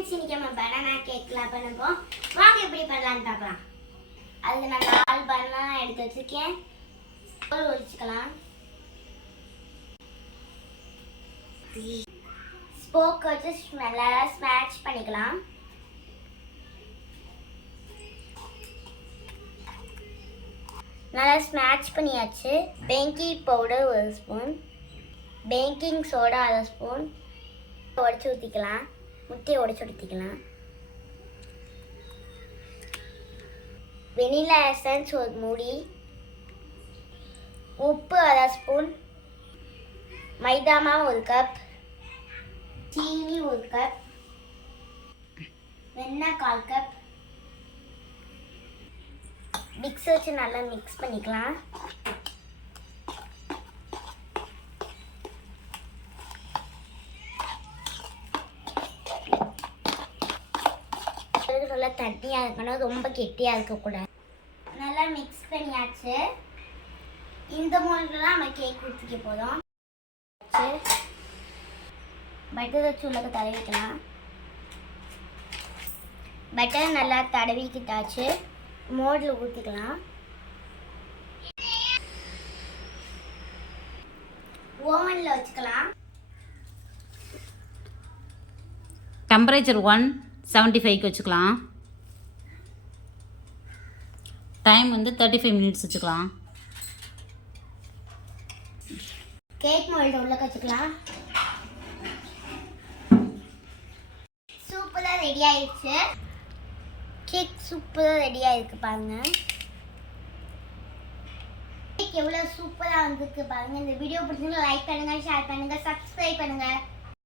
Friends இன்னைக்கு நம்ம banana கேக்லாம் பண்ணுவோம் வாங்க எப்படி பண்ணலான்னு பார்க்கலாம். அதுக்கு நான் நாலு பனானா எடுத்து வச்சிருக்கேன். ஒரு ஒழிச்சுக்கலாம் ஸ்போக் வச்சு நல்லா ஸ்மாஷ் பண்ணிக்கலாம். நல்லா ஸ்மாஷ் பண்ணியாச்சு. பேங்கிங் பவுடர் ஒரு ஸ்பூன் பேக்கிங் சோடா அரை ஸ்பூன் உடச்சி ஊற்றிக்கலாம் முட்டையை உடச்சி எடுத்துக்கலாம் வெனிலா எசன்ஸ் ஒரு மூடி. உப்பு அரை ஸ்பூன் மைதா மாவு ஒரு கப் சீனி ஒரு கப் வெண்ணெய் கால் கப் மிக்ஸ் வச்சு நல்லா மிக்ஸ் பண்ணிக்கலாம். இது தண்ணியாக இருக்கணும் ரொம்ப கெட்டியாக இருக்கக்கூடாது. நல்லா மிக்ஸ் பண்ணியாச்சு. இந்த மூலில் நம்ம கேக் ஊற்றிக்க போதும் பட்டர் வச்சு உள்ளக்க தடவிக்கலாம். பட்டர் நல்லா தடவிக்கிட்டாச்சு. மோல்டில் ஊற்றிக்கலாம் ஓவனில் வச்சுக்கலாம். டெம்பரேச்சர் ஒன் செவன்ட்டி ஃபைவ்க்கு வச்சுக்கலாம். டைம் வந்து தேர்ட்டி ஃபைவ் மினிட்ஸ் வச்சுக்கலாம். கேக் மோல்டு உள்ள வச்சுக்கலாம் சூப்பராக ரெடி ஆயிடுச்சு. கேக் சூப்பராக ரெடி ஆயிருக்கு பாருங்க. கேக் எவ்வளோ சூப்பராக வந்திருக்கு பாருங்க. இந்த வீடியோ பிடிச்சிருந்தா லைக் பண்ணுங்க ஷேர் பண்ணுங்க சப்ஸ்கிரைப் பண்ணுங்க.